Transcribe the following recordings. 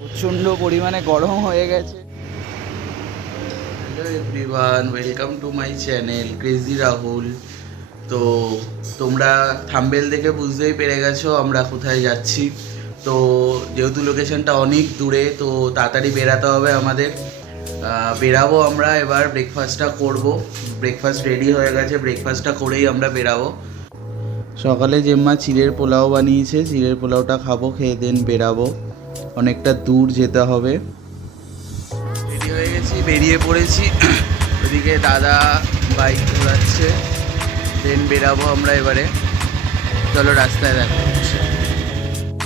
প্রচণ্ড পরিমাণে গরম হয়ে গেছে। Hello everyone, welcome to my channel crazy Rahul. তো তোমরা থাম্বনেল দেখে বুঝতেই পেরে গেছো আমরা কোথায় যাচ্ছি। তো যেহেতু লোকেশনটা অনেক দূরে, তো তাড়াতাড়ি বেরাতে হবে আমাদের। বেরাবো আমরা এবার, ব্রেকফাস্টটা করব। ব্রেকফাস্ট রেডি হয়ে গেছে, ব্রেকফাস্টটা করেই আমরা বেরাবো। সকালে জেম্মা চিড়ের পোলাও বানিয়েছে, চিড়ের পোলাওটা খাবো, খেয়ে দেন বেরাবো। অনেকটা দূর যেতে হবে। রেডি হয়ে গেছি, বেরিয়ে পড়েছি। ওদিকে দাদা বাইক ঘোরাচ্ছে, দেন বেরাবো আমরা এবারে। চলো রাস্তায় দেখা হচ্ছে।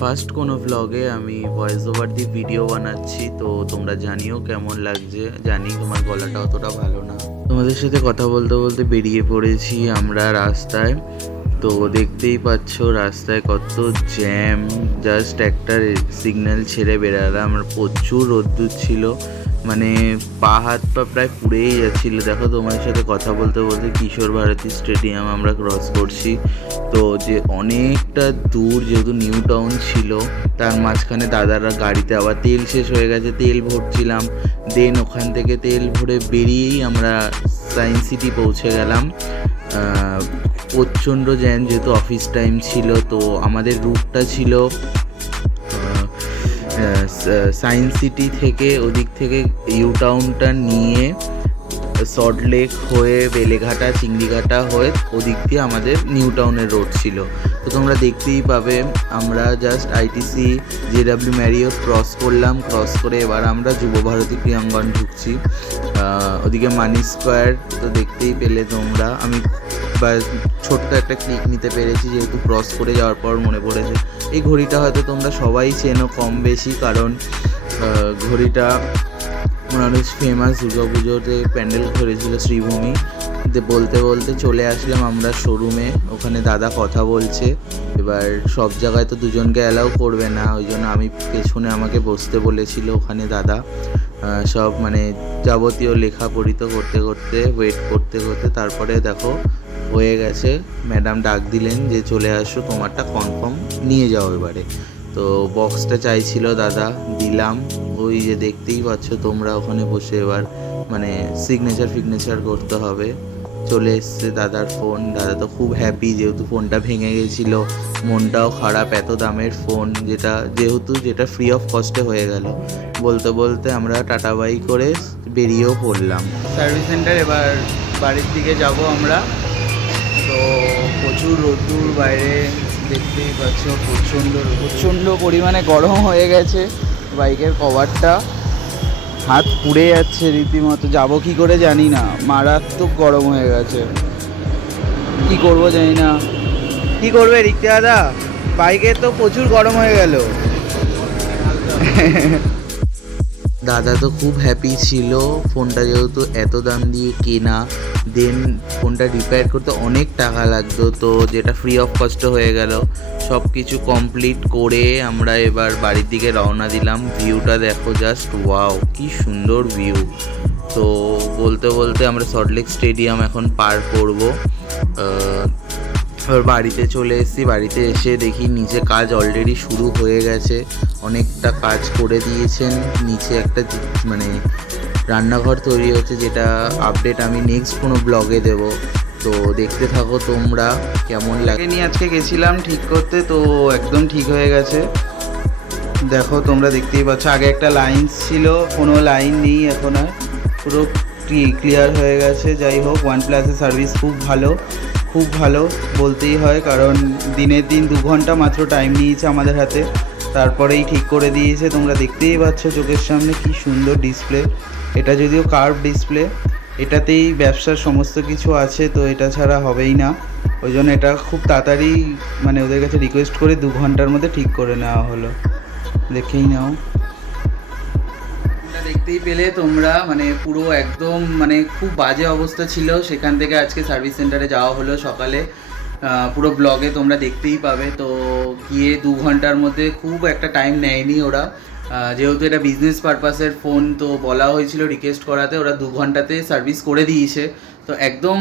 ফার্স্ট কোনো ভ্লগে আমি ভয়েস ওভার দিয়ে ভিডিও বানাচ্ছি, তো তোমরা জানিও কেমন লাগছে। জানি তোমার গলাটা অতটা ভালো না। তোমাদের সাথে কথা বলতে বলতে বেরিয়ে পড়েছি আমরা রাস্তায়। তো দেখতেই পাচ্ছ রাস্তায় কত জ্যাম। জাস্ট একটা সিগন্যাল ছেড়ে বেরালাম, প্রচুর রোদ্দুর ছিল, মানে পা হাত পা প্রায় পুড়েই যাচ্ছিলো। দেখো তোমার সাথে কথা বলতে বলতে কিশোর ভারতী স্টেডিয়াম আমরা ক্রস করছি। তো যে অনেকটা দূর, যেহেতু নিউ টাউন ছিল, তার মাঝখানে দাদারা গাড়িতে আবার তেল শেষ হয়ে গেছে, তেল ভরছিলাম। দেন ওখান থেকে তেল ভরে বেরিয়েই আমরা সায়েন্স সিটি পৌঁছে গেলাম। প্রচণ্ড জ্যাম, যেহেতু অফিস টাইম ছিল। তো আমাদের রুটটা ছিল সায়েন্স সিটি থেকে, ওদিক থেকে ইউ টাউনটা নিয়ে সল্টলেক হয়ে বেলেঘাটা চিংড়িঘাটা হয়ে ওদিক দিয়ে আমাদের নিউ টাউনের রোড ছিল। তো তোমরা দেখতেই পাবে আমরা just ITC JW Marriott cross করলাম। ক্রস করে এবার আমরা যুবভারতী ক্রীড়াঙ্গন ঢুকছি। ওদিকে মানি স্কোয়ার তো দেখতেই পেলে তোমরা। আমি ছোট্ট একটা ক্লিক নিতে পেরেছি, যেহেতু ক্রস করে যাওয়ার পর মনে পড়েছে। এই ঘড়িটা হয়তো তোমরা সবাই চেনো কম বেশি, কারণ ঘড়িটা অনেক ফেমাস। দুর্গাপুজোতে প্যান্ডেল করেছিল শ্রীভূমি। বলতে বলতে চলে আসলাম আমরা শোরুমে। ওখানে দাদা কথা বলছে। এবার সব জায়গায় তো দুজনকে অ্যালাউ করবে না, ওই জন্য আমি পেছনে আমাকে বসতে বলেছিল ওখানে দাদা। সব মানে যাবতীয় লেখা পড়িত করতে করতে, ওয়েট করতে করতে তারপরে দেখো হয়ে গেছে। ম্যাডাম ডাক দিলেন যে চলে আসো, তোমারটা কনফার্ম নিয়ে যাও এবারে। তো বক্সটা চাইছিল দাদা, দিলাম। ওই যে দেখতেই পাচ্ছ তোমরা, ওখানে বসে এবার মানে সিগনেচার করতে হবে। চলে এসছে দাদার ফোন। দাদা তো খুব হ্যাপি, যেহেতু ফোনটা ভেঙে গেছিল, মনটাও খারাপ। এত দামের ফোন, যেটা ফ্রি অফ কস্টে হয়ে গেল। বলতে বলতে আমরা টাটা বাই করে বেরিয়েও পড়লাম সার্ভিস সেন্টার। এবার বাড়ির দিকে যাব আমরা। তো প্রচুর রোদ্দুর বাইরে, দেখতেই পাচ্ছ প্রচণ্ড পরিমাণে গরম হয়ে গেছে। বাইকের কভারটা হাত পুড়ে যাচ্ছে রীতিমতো। যাবো কি করে জানি না, মারাত্মক গরম হয়ে গেছে। কি করব জানি না। কি করবে রিক্তি দাদা, বাইকে তো প্রচুর গরম হয়ে গেল। দাদা তো খুব হ্যাপি ছিল, ফোনটা যেহেতু এত দাম দিয়ে কেনা। দেন ফোনটা রিপেয়ার করতে অনেক টাকা লাগতো, তো যেটা ফ্রি অফ কস্ট হয়ে গেল। সব কিছু কমপ্লিট করে আমরা এবার বাড়ির দিকে রওনা দিলাম। ভিউটা দেখো জাস্ট ওয়াও, কি সুন্দর ভিউ। তো বলতে বলতে আমরা সল্টলেক স্টেডিয়াম এখন পার করব। এবার বাড়িতে চলে এসেছি। বাড়িতে এসে দেখি নিচে কাজ অলরেডি শুরু হয়ে গেছে, অনেকটা কাজ করে দিয়েছেন। নিচে একটা মানে রান্নাঘর তৈরি হচ্ছে, যেটা আপডেট আমি নেক্সট কোনো ব্লগে দেব। তো দেখতে থাকো তোমরা কেমন লাগে। নিয়ে আজকে গেছিলাম ঠিক করতে, তো একদম ঠিক হয়ে গেছে। দেখো তোমরা দেখতেই পাচ্ছ, আগে একটা লাইন ছিল, কোনো লাইন নেই এখন আর, পুরো ক্লিয়ার হয়ে গেছে। যাই হোক, ওয়ানপ্লাসের সার্ভিস খুব ভালো বলতেই হয়, কারণ দিনের দিন 2 ঘন্টা মাত্র টাইম নিয়েছে আমাদের হাতে, তারপরেই ঠিক করে দিয়েছে। তোমরা দেখতেই পাচ্ছ চোখের সামনে কি সুন্দর ডিসপ্লে। এটা যদিও কার্ভ ডিসপ্লে, এটাতেই ব্যবসার সমস্ত কিছু আছে, তো এটা ছাড়া হবেই না। ওই জন্য এটা খুব তাড়াতাড়ি মানে ওদের কাছে রিকোয়েস্ট করে 2 ঘন্টার মধ্যে ঠিক করে নেওয়া হলো। দেখেই নাও, দেখতেই পেলে তোমরা, মানে পুরো একদম মানে খুব বাজে অবস্থা ছিল। সেখান থেকে আজকে সার্ভিস সেন্টারে যাওয়া হলো সকালে। পুরো ব্লগে তোমরা দেখতেই পাবে। তো গিয়ে 2 ঘন্টার মধ্যে, খুব একটা টাইম নেয়নি ওরা, যেহেতু এটা বিজনেস পারপাসের ফোন, তো বলা হয়েছিল রিকোয়েস্ট করাতে, ওরা 2 ঘন্টাতে সার্ভিস করে দিয়েছে। তো একদম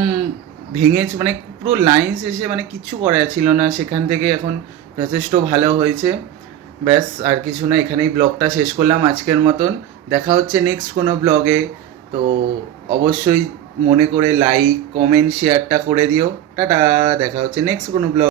ভেঙেছে, মানে পুরো লাইন্স এসে মানে কিচ্ছু করার ছিল না, সেখান থেকে এখন যথেষ্ট ভালো হয়েছে। ব্যাস আর কিছু না, এখানেই ব্লগটা শেষ করলাম আজকের মতন। দেখা হচ্ছে নেক্সট কোনো ব্লগে। তো অবশ্যই মনে করে লাইক কমেন্ট শেয়ারটা করে দিও। টাটা, দেখা হচ্ছে নেক্সট কোনো ব্লগ।